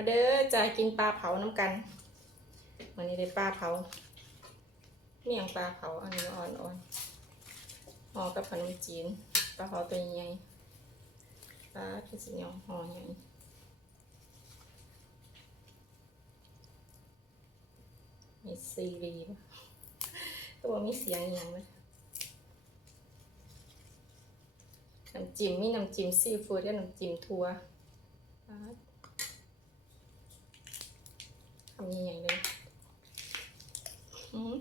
มาเด้อจะกินปลาเผาน้ำกันวันนี้ได้ปลาเผาเมี่ยงปลาเผาอันนี้อ่อนอ่อนๆห่อกับขนมจีน ปลาเผาตัวใหญ่ปลาคือสีเหนียวห่อใหญ่มีซีรีส์ตัวมีเสียงอย่างเลยน้ำจิ้มมีน้ำจิ้มซีฟู้ดกับน้ำจิ้มทัวป ลาทำยังไงเลยอืม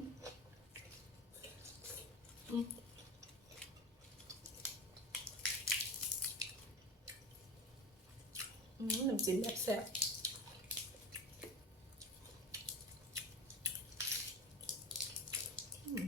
อืมอืมน้ำจิ้มแบบแซ่บอืม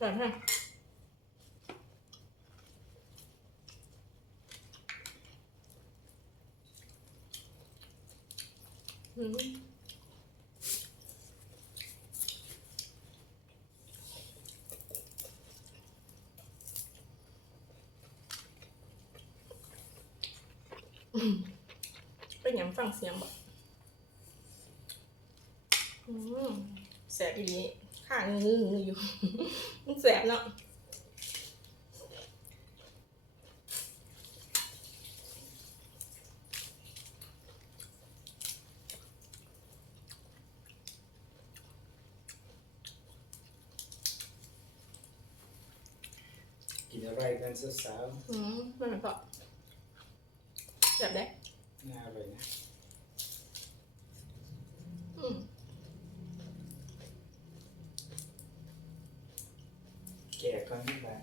อร่อยไหมอืมอืมเป็นหยังฟังเสียงบ่อืมแสบอีนี้ ข้างงื้อๆอยู่ มันแสบเนาะกินอะไรกันสาวอืมมันเป็นเพราะแสบได้ๆน่าอร่อยนะ อืม แก่ก่อนนิดหน่อย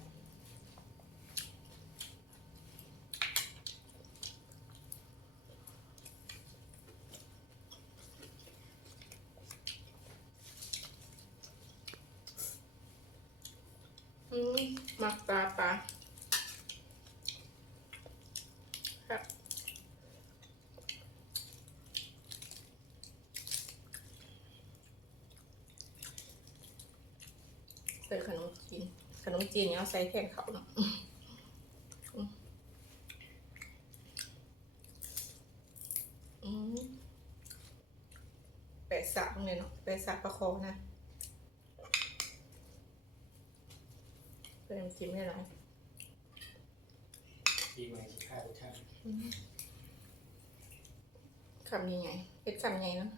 อืมมักปลาปลาครับใส่ขนม ขนมจีนเนี่ยเอาใส่แทนเขาเนาะอืมอืมแปะสักเลยเนาะแปะสักประคองนะเพิ่มจิ้มให้หน่อยดีไหมที่ข้าวท่านคำยังไงเป็นคำยังไงเนาะ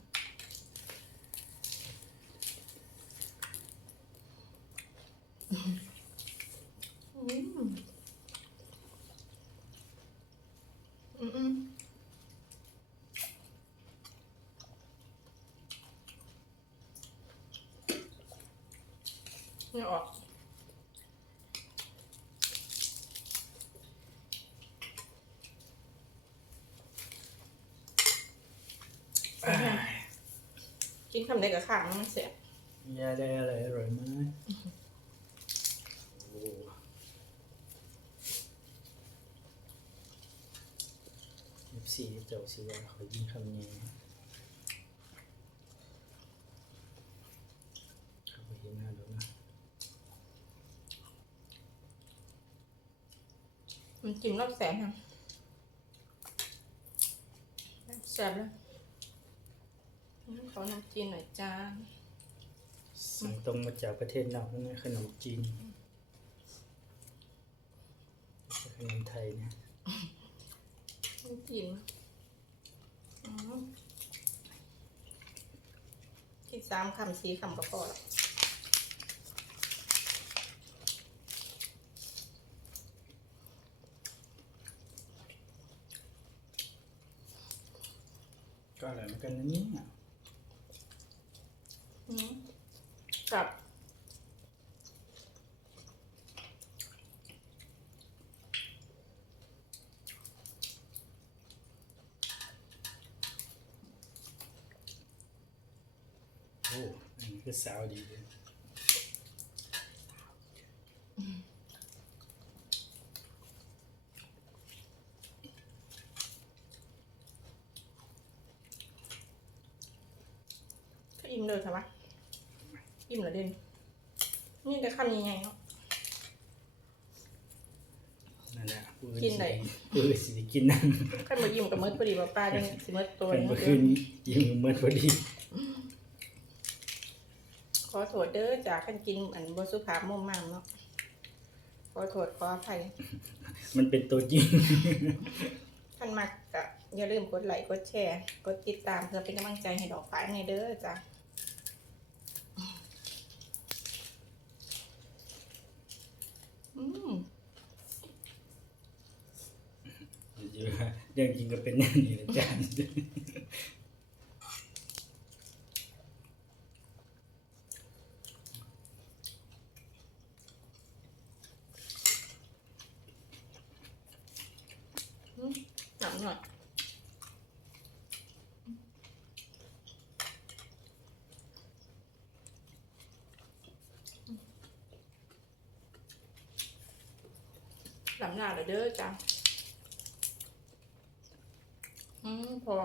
อืมอืมอืม ไม่ออกกินคำเดียวกับข้าวมันเสียยาได้อะไรอร่อยมากโอ้เอฟซีเจ้าสิว่าเขายิงคำนี้เขาไปเห็นหน้าดูนะ มันจิ้มรอบแสบค่ะแสบแล้วขอน้ำจีนหน่อยจ้าสั่งตรงมาจากประเทศนอกนั่นนะขนมจีนไม่ใช่ขนมไทยนะน้ำจีนอืมคิดสามคำสี่คำก็พอแล้ว ก็อร่อยเหมือนกันนะเนี่ยอืมกับโอ้อันนี้ก็สาวดีเลย มเลยใช่ปะอิ่มเหรอเด่นนี่แต่คำยังไงเนาะ นั่นแหละปืนกินไหนปืนสิกินนั่นขั้นมายิ้มกับมืดพอดีว่าป้ายังสิมืดตัวเป็นนึงเมื่อคืนยิงเมื่อพอดีขอโทษเด้อจากขั้นกินอันบสุภาพมุ่มมามเนาะขอโทษขออภัยมันเป็นตัวจริงท่านมักก็อย่าลืมกดไลค์กดแชร์ กดติดตามเพื่อเป็นกำลังใจให้ดอกฟ้าในเด้อจ้ะอืม เรื่องจริงก็เป็นอย่างนี้นะจ๊ะหนังหน่อยหลับหน้าเลยเด้อจ้ะ อืมพอ